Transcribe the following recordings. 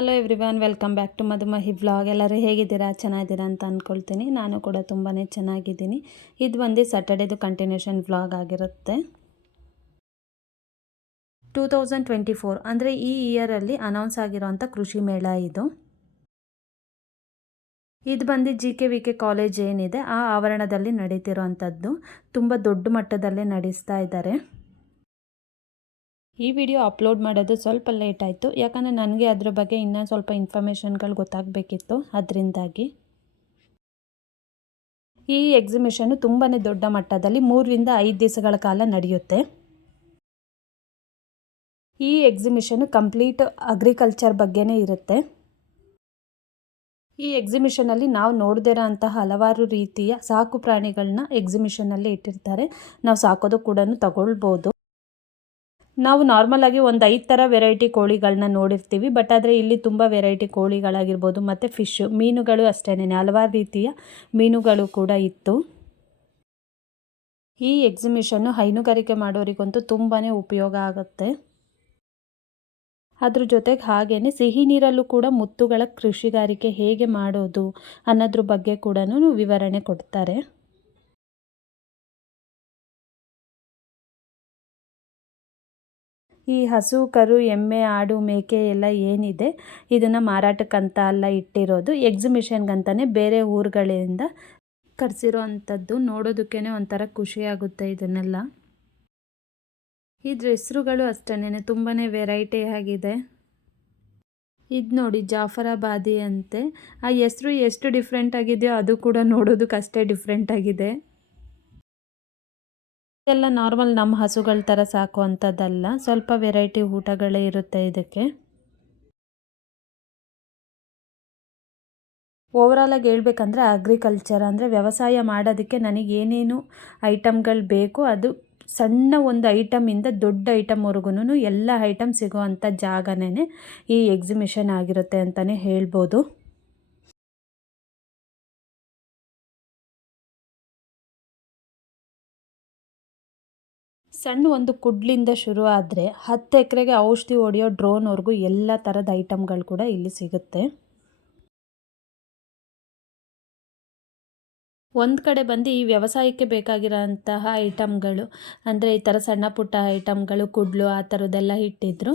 Hello everyone, welcome back to Madhumahi vlog. ಎಲ್ಲರೂ ಹೇಗಿದ್ದೀರಾ? ಚೆನ್ನಾಗಿದ್ದೀರಾ ಅಂತ ಅಂದ್ಕೊಳ್ತೀನಿ. ನಾನು ಕೂಡ ತುಂಬಾ ಚೆನ್ನಾಗಿದ್ದೀನಿ. ಇದು ಬಂದು ಸ್ಯಾಟರ್ಡೇದು ಕಂಟಿನ್ಯೂಷನ್ ವ್ಲಾಗ್ ಆಗಿರುತ್ತೆ. 2024 ಅಂದರೆ ಈ ಇಯರಲ್ಲಿ ಅನೌನ್ಸ್ ಆಗಿರೋಂಥ ಕೃಷಿ ಮೇಳ ಇದು ಬಂದು GKVK ಕಾಲೇಜ್ ಏನಿದೆ ಆ ಆವರಣದಲ್ಲಿ ನಡೀತಿರೋವಂಥದ್ದು. ತುಂಬ ದೊಡ್ಡ ಮಟ್ಟದಲ್ಲೇ ನಡೆಸ್ತಾ ಇದ್ದಾರೆ. ಈ ವಿಡಿಯೋ ಅಪ್ಲೋಡ್ ಮಾಡೋದು ಸ್ವಲ್ಪ ಲೇಟ್ ಆಯಿತು, ಯಾಕಂದರೆ ನನಗೆ ಅದ್ರ ಬಗ್ಗೆ ಇನ್ನೂ ಸ್ವಲ್ಪ ಇನ್ಫಾರ್ಮೇಷನ್ಗಳು ಗೊತ್ತಾಗಬೇಕಿತ್ತು. ಅದರಿಂದಾಗಿ ಈ ಎಕ್ಸಿಬಿಷನ್ನು ತುಂಬಾ ದೊಡ್ಡ ಮಟ್ಟದಲ್ಲಿ 3ರಿಂದ 5 ದಿವಸಗಳ ಕಾಲ ನಡೆಯುತ್ತೆ. ಈ ಎಕ್ಸಿಬಿಷನ್ನು ಕಂಪ್ಲೀಟ್ ಅಗ್ರಿಕಲ್ಚರ್ ಬಗ್ಗೆನೇ ಇರುತ್ತೆ. ಈ ಎಕ್ಸಿಬಿಷನಲ್ಲಿ ನಾವು ನೋಡದಿರೋ ಅಂತಹ ಹಲವಾರು ರೀತಿಯ ಸಾಕು ಪ್ರಾಣಿಗಳನ್ನ ಎಕ್ಸಿಬಿಷನಲ್ಲಿ ಇಟ್ಟಿರ್ತಾರೆ. ನಾವು ಸಾಕೋದು ಕೂಡ ತಗೊಳ್ಬೋದು. ನಾವು ನಾರ್ಮಲ್ ಆಗಿ ಒಂದು 5 ಥರ ವೆರೈಟಿ ಕೋಳಿಗಳನ್ನ ನೋಡಿರ್ತೀವಿ. ಬಟ್ ಆದರೆ ಇಲ್ಲಿ ತುಂಬ ವೆರೈಟಿ ಕೋಳಿಗಳಾಗಿರ್ಬೋದು, ಮತ್ತು ಫಿಶ್ ಮೀನುಗಳು ಅಷ್ಟೇನೆ ಹಲವಾರು ರೀತಿಯ ಮೀನುಗಳು ಕೂಡ ಇತ್ತು. ಈ ಎಕ್ಸಿಬಿಷನ್ನು ಹೈನುಗಾರಿಕೆ ಮಾಡೋರಿಗಂತೂ ತುಂಬಾ ಉಪಯೋಗ ಆಗುತ್ತೆ. ಅದ್ರ ಜೊತೆಗೆ ಹಾಗೇನೆ ಸಿಹಿ ನೀರಲ್ಲೂ ಕೂಡ ಮುತ್ತುಗಳ ಕೃಷಿಗಾರಿಕೆ ಹೇಗೆ ಮಾಡೋದು ಅನ್ನೋದ್ರ ಬಗ್ಗೆ ಕೂಡ ವಿವರಣೆ ಕೊಡ್ತಾರೆ. ಈ ಹಸು, ಕರು, ಎಮ್ಮೆ, ಆಡು, ಮೇಕೆ ಎಲ್ಲ ಏನಿದೆ ಇದನ್ನು ಮಾರಾಟಕ್ಕಂತ ಎಲ್ಲ ಇಟ್ಟಿರೋದು. ಎಕ್ಸಿಬಿಷನ್ಗಂತಲೇ ಬೇರೆ ಊರುಗಳಿಂದ ಕರೆಸಿರೋ ಅಂಥದ್ದು. ನೋಡೋದಕ್ಕೇ ಒಂಥರ ಖುಷಿಯಾಗುತ್ತೆ ಇದನ್ನೆಲ್ಲ. ಇದ್ರ ಹೆಸರುಗಳು ಅಷ್ಟೇನೆ ತುಂಬಾ ವೆರೈಟಿ ಆಗಿದೆ. ಇದು ನೋಡಿ ಜಾಫರಾಬಾದಿ ಅಂತೆ. ಆ ಹೆಸರು ಎಷ್ಟು ಡಿಫ್ರೆಂಟ್ ಆಗಿದೆಯೋ ಅದು ಕೂಡ ನೋಡೋದಕ್ಕೆ ಅಷ್ಟೇ ಡಿಫ್ರೆಂಟ್ ಆಗಿದೆ. ಎಲ್ಲ ನಾರ್ಮಲ್ ನಮ್ಮ ಹಸುಗಳ ಥರ ಸಾಕುವಂಥದ್ದಲ್ಲ, ಸ್ವಲ್ಪ ವೆರೈಟಿ ಊಟಗಳೇ ಇರುತ್ತೆ ಇದಕ್ಕೆ. ಓವರಾಲ್ ಆಗಿ ಹೇಳ್ಬೇಕಂದ್ರೆ ಅಗ್ರಿಕಲ್ಚರ್ ಅಂದರೆ ವ್ಯವಸಾಯ ಮಾಡೋದಕ್ಕೆ ನನಗೆ ಏನೇನು ಐಟಮ್ಗಳು ಬೇಕು, ಅದು ಸಣ್ಣ ಒಂದು ಐಟಮಿಂದ ದೊಡ್ಡ ಐಟಮ್ವರೆಗೂ ಎಲ್ಲ ಐಟಮ್ ಸಿಗೋವಂಥ ಜಾಗನೇ ಈ ಎಕ್ಸಿಬಿಷನ್ ಆಗಿರುತ್ತೆ ಅಂತಲೇ ಹೇಳ್ಬೋದು. ಸಣ್ಣ ಒಂದು ಕುಡ್ಲಿಂದ ಶುರು ಆದರೆ 10 ಎಕರೆಗೆ ಔಷಧಿ ಹೊಡೆಯೋ ಡ್ರೋನ್ವರೆಗೂ ಎಲ್ಲ ಥರದ ಐಟಮ್ಗಳು ಕೂಡ ಇಲ್ಲಿ ಸಿಗುತ್ತೆ. ಒಂದು ಕಡೆ ಬಂದು ಈ ವ್ಯವಸಾಯಕ್ಕೆ ಬೇಕಾಗಿರೋಂತಹ ಐಟಮ್ಗಳು ಅಂದರೆ ಈ ಥರ ಸಣ್ಣ ಪುಟ್ಟ ಐಟಮ್ಗಳು, ಕುಡ್ಲು ಆ ಥರದ್ದೆಲ್ಲ ಇಟ್ಟಿದ್ರು.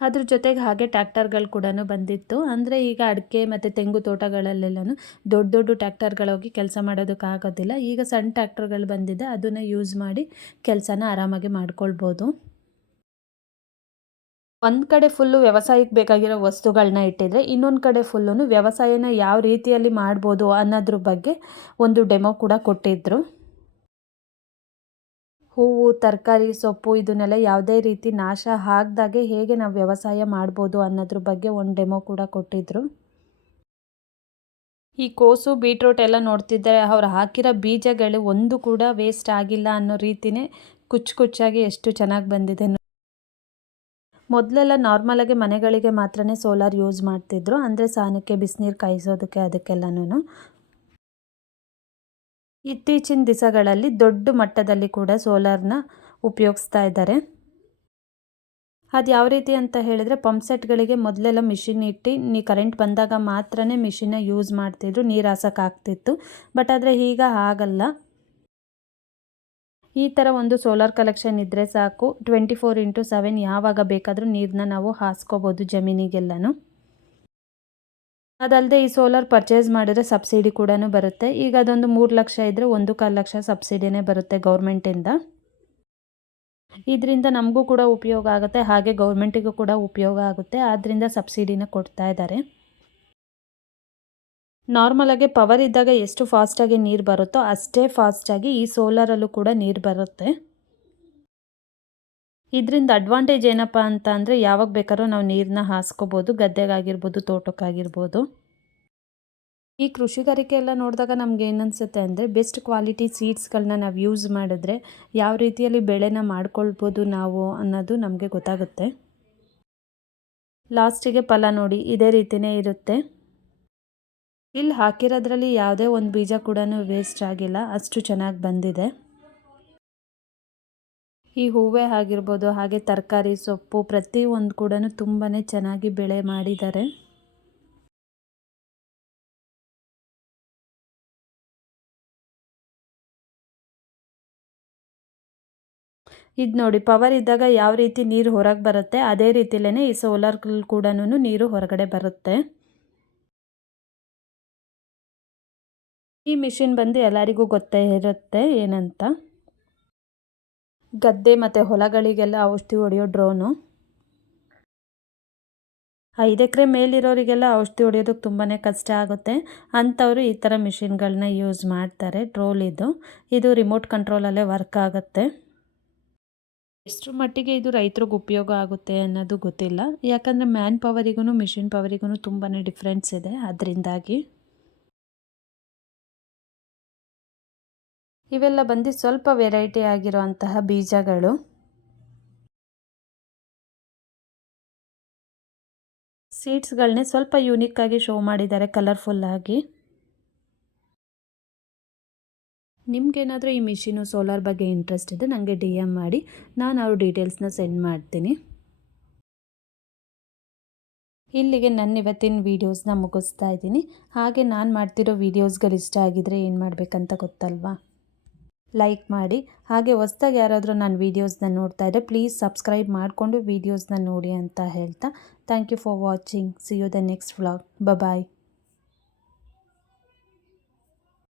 ಅದ್ರ ಜೊತೆಗೆ ಹಾಗೆ ಟ್ಯಾಕ್ಟರ್ಗಳು ಕೂಡ ಬಂದಿತ್ತು. ಅಂದರೆ ಈಗ ಅಡಿಕೆ ಮತ್ತು ತೆಂಗು ತೋಟಗಳಲ್ಲೆಲ್ಲನೂ ದೊಡ್ಡ ದೊಡ್ಡ ಟ್ಯಾಕ್ಟರ್ಗಳೋಗಿ ಕೆಲಸ ಮಾಡೋದಕ್ಕಾಗೋದಿಲ್ಲ. ಈಗ ಸಣ್ಣ ಟ್ಯಾಕ್ಟರ್ಗಳು ಬಂದಿದೆ, ಅದನ್ನು ಯೂಸ್ ಮಾಡಿ ಕೆಲಸನ ಆರಾಮಾಗಿ ಮಾಡ್ಕೊಳ್ಬೋದು. ಒಂದು ಕಡೆ ಫುಲ್ಲು ವ್ಯವಸಾಯಕ್ಕೆ ಬೇಕಾಗಿರೋ ವಸ್ತುಗಳನ್ನ ಇಟ್ಟಿದ್ರೆ, ಇನ್ನೊಂದು ಕಡೆ ಫುಲ್ಲು ವ್ಯವಸಾಯನ ಯಾವ ರೀತಿಯಲ್ಲಿ ಮಾಡ್ಬೋದು ಅನ್ನೋದ್ರ ಬಗ್ಗೆ ಒಂದು ಡೆಮೋ ಕೂಡ ಕೊಟ್ಟಿದ್ದರು. ಹೂವು, ತರಕಾರಿ, ಸೊಪ್ಪು ಇದನ್ನೆಲ್ಲ ಯಾವುದೇ ರೀತಿ ನಾಶ ಆಗದಾಗೆ ಹೇಗೆ ನಾವು ವ್ಯವಸಾಯ ಮಾಡ್ಬೋದು ಅನ್ನೋದ್ರ ಬಗ್ಗೆ ಒಂದು ಡೆಮೋ ಕೂಡ ಕೊಟ್ಟಿದ್ದರು. ಈ ಕೋಸು, ಬೀಟ್ರೋಟ್ ಎಲ್ಲ ನೋಡ್ತಿದ್ದರೆ ಅವ್ರು ಹಾಕಿರೋ ಬೀಜಗಳು ಒಂದು ಕೂಡ ವೇಸ್ಟ್ ಆಗಿಲ್ಲ ಅನ್ನೋ ರೀತಿಯೇ ಕುಚ್ಚಾಗಿ ಎಷ್ಟು ಚೆನ್ನಾಗಿ ಬಂದಿದೆ. ಮೊದಲೆಲ್ಲ ನಾರ್ಮಲಾಗಿ ಮನೆಗಳಿಗೆ ಮಾತ್ರನೇ ಸೋಲಾರ್ ಯೂಸ್ ಮಾಡ್ತಿದ್ರು, ಅಂದರೆ ಸ್ನಾನಕ್ಕೆ, ಬಿಸಿನೀರು ಕಾಯಿಸೋದಕ್ಕೆ, ಅದಕ್ಕೆಲ್ಲನೂ. ಇತ್ತೀಚಿನ ದಿವಸಗಳಲ್ಲಿ ದೊಡ್ಡ ಮಟ್ಟದಲ್ಲಿ ಕೂಡ ಸೋಲಾರ್ನ ಉಪಯೋಗಿಸ್ತಾ ಇದ್ದಾರೆ. ಅದು ಯಾವ ರೀತಿ ಅಂತ ಹೇಳಿದರೆ, ಪಂಪ್ ಸೆಟ್ಗಳಿಗೆ ಮೊದಲೆಲ್ಲ ಮಿಷಿನ್ ಇಟ್ಟು ಕರೆಂಟ್ ಬಂದಾಗ ಮಾತ್ರನೇ ಮಿಷಿನ್ನ ಯೂಸ್ ಮಾಡ್ತಿದ್ರು, ನೀರು ಹಾಸೋಕ್ಕಾಗ್ತಿತ್ತು. ಬಟ್ ಆದರೆ ಈಗ ಆಗಲ್ಲ. ಈ ಥರ ಒಂದು ಸೋಲಾರ್ ಕಲೆಕ್ಷನ್ ಇದ್ದರೆ ಸಾಕು, 24x7 ಯಾವಾಗ ಬೇಕಾದರೂ ನೀರನ್ನ ನಾವು ಹಾಸ್ಕೋಬೋದು ಜಮೀನಿಗೆಲ್ಲನೂ. ಅದಲ್ಲದೆ ಈ ಸೋಲಾರ್ ಪರ್ಚೇಸ್ ಮಾಡಿದ್ರೆ ಸಬ್ಸಿಡಿ ಕೂಡ ಬರುತ್ತೆ. ಈಗ ಅದೊಂದು 3 ಲಕ್ಷ ಇದ್ದರೆ 1.25 ಲಕ್ಷ ಸಬ್ಸಿಡಿನೇ ಬರುತ್ತೆ ಗೌರ್ಮೆಂಟಿಂದ. ಇದರಿಂದ ನಮಗೂ ಕೂಡ ಉಪಯೋಗ ಆಗುತ್ತೆ, ಹಾಗೆ ಗೌರ್ಮೆಂಟಿಗೂ ಕೂಡ ಉಪಯೋಗ ಆಗುತ್ತೆ. ಆದ್ದರಿಂದ ಸಬ್ಸಿಡಿನ ಕೊಡ್ತಾ ಇದ್ದಾರೆ. ನಾರ್ಮಲಾಗಿ ಪವರ್ ಇದ್ದಾಗ ಎಷ್ಟು ಫಾಸ್ಟಾಗಿ ನೀರು ಬರುತ್ತೋ ಅಷ್ಟೇ ಫಾಸ್ಟಾಗಿ ಈ ಸೋಲಾರಲ್ಲೂ ಕೂಡ ನೀರು ಬರುತ್ತೆ. ಇದರಿಂದ ಅಡ್ವಾಂಟೇಜ್ ಏನಪ್ಪ ಅಂತ ಅಂದರೆ, ಯಾವಾಗ ಬೇಕಾದ್ರೂ ನಾವು ನೀರನ್ನ ಹಾಸ್ಕೋಬೋದು, ಗದ್ದೆಗಾಗಿರ್ಬೋದು, ತೋಟಕ್ಕಾಗಿರ್ಬೋದು. ಈ ಕೃಷಿಗಾರಿಕೆ ಎಲ್ಲ ನೋಡಿದಾಗ ನಮ್ಗೆ ಏನನ್ಸುತ್ತೆ ಅಂದರೆ, ಬೆಸ್ಟ್ ಕ್ವಾಲಿಟಿ ಸೀಡ್ಸ್ಗಳನ್ನ ನಾವು ಯೂಸ್ ಮಾಡಿದ್ರೆ ಯಾವ ರೀತಿಯಲ್ಲಿ ಬೆಳೆನ ಮಾಡ್ಕೊಳ್ಬೋದು ನಾವು ಅನ್ನೋದು ನಮಗೆ ಗೊತ್ತಾಗುತ್ತೆ. ಲಾಸ್ಟಿಗೆ ಫಲ ನೋಡಿ ಇದೇ ರೀತಿಯೇ ಇರುತ್ತೆ. ಇಲ್ಲಿ ಹಾಕಿರೋದ್ರಲ್ಲಿ ಯಾವುದೇ ಒಂದು ಬೀಜ ಕೂಡ ವೇಸ್ಟ್ ಆಗಿಲ್ಲ, ಅಷ್ಟು ಚೆನ್ನಾಗಿ ಬಂದಿದೆ. ಈ ಹೂವೇ ಆಗಿರ್ಬೋದು, ಹಾಗೆ ತರಕಾರಿ ಸೊಪ್ಪು ಪ್ರತಿಯೊಂದು ಕೂಡ ತುಂಬಾ ಚೆನ್ನಾಗಿ ಬೆಳೆ ಮಾಡಿದ್ದಾರೆ. ಇದು ನೋಡಿ, ಪವರ್ ಇದ್ದಾಗ ಯಾವ ರೀತಿ ನೀರು ಹೊರಗೆ ಬರುತ್ತೆ ಅದೇ ರೀತಿಲೇ ಈ ಸೋಲಾರ್ ಕೂಡ ನೀರು ಹೊರಗಡೆ ಬರುತ್ತೆ. ಈ ಮಿಷಿನ್ ಬಂದು ಎಲ್ಲರಿಗೂ ಗೊತ್ತೇ ಇರುತ್ತೆ ಏನಂತ. ಗದ್ದೆ ಮತ್ತು ಹೊಲಗಳಿಗೆಲ್ಲ ಔಷಧಿ ಹೊಡೆಯೋ ಡ್ರೋನು. 5 ಎಕರೆ ಮೇಲಿರೋರಿಗೆಲ್ಲ ಔಷಧಿ ಹೊಡೆಯೋದಕ್ಕೆ ತುಂಬಾ ಕಷ್ಟ ಆಗುತ್ತೆ. ಅಂಥವರು ಈ ಥರ ಮಿಷಿನ್ಗಳನ್ನ ಯೂಸ್ ಮಾಡ್ತಾರೆ. ಇದು ರಿಮೋಟ್ ಕಂಟ್ರೋಲಲ್ಲೇ ವರ್ಕ್ ಆಗುತ್ತೆ. ಎಷ್ಟರ ಮಟ್ಟಿಗೆ ಇದು ರೈತರಿಗೆ ಉಪಯೋಗ ಆಗುತ್ತೆ ಅನ್ನೋದು ಗೊತ್ತಿಲ್ಲ, ಯಾಕಂದರೆ ಮ್ಯಾನ್ ಪವರಿಗೂ ಮಿಷಿನ್ ಪವರಿಗೂ ತುಂಬಾ ಡಿಫ್ರೆನ್ಸ್ ಇದೆ. ಅದರಿಂದಾಗಿ ಇವೆಲ್ಲ ಬಂದು ಸ್ವಲ್ಪ ವೆರೈಟಿ ಆಗಿರುವಂತಹ ಬೀಜಗಳು. ಸೀಡ್ಸ್ಗಳನ್ನೇ ಸ್ವಲ್ಪ ಯೂನಿಕ್ ಆಗಿ ಶೋ ಮಾಡಿದ್ದಾರೆ, ಕಲರ್ಫುಲ್ ಆಗಿ. ನಿಮ್ಗೇನಾದರೂ ಈ ಮಿಷಿನು ಸೋಲಾರ್ ಬಗ್ಗೆ ಇಂಟ್ರೆಸ್ಟ್ ಇದೆ ನನಗೆ DM ಮಾಡಿ, ನಾನು ಅವ್ರ ಡೀಟೇಲ್ಸ್ನ ಸೆಂಡ್ ಮಾಡ್ತೀನಿ. ಇಲ್ಲಿಗೆ ನನ್ನ ಇವತ್ತಿನ ವೀಡಿಯೋಸ್ನ ಮುಗಿಸ್ತಾ ಇದ್ದೀನಿ. ಹಾಗೆ ನಾನು ಮಾಡ್ತಿರೋ ವೀಡಿಯೋಸ್ಗಳು ಇಷ್ಟ ಆಗಿದರೆ ಏನು ಮಾಡಬೇಕಂತ ಗೊತ್ತಲ್ವಾ? ಲೈಕ್ ಮಾಡಿ. ಹಾಗೆ ಹೊಸ್ದಾಗಿ ಯಾರಾದರೂ ನನ್ನ ವೀಡಿಯೋಸ್ನ ನೋಡ್ತಾ ಇದ್ದರೆ ಪ್ಲೀಸ್ ಸಬ್ಸ್ಕ್ರೈಬ್ ಮಾಡಿಕೊಂಡು ವೀಡಿಯೋಸ್ನ ನೋಡಿ ಅಂತ ಹೇಳ್ತಾ, thank you for watching. See you the next vlog. Bye.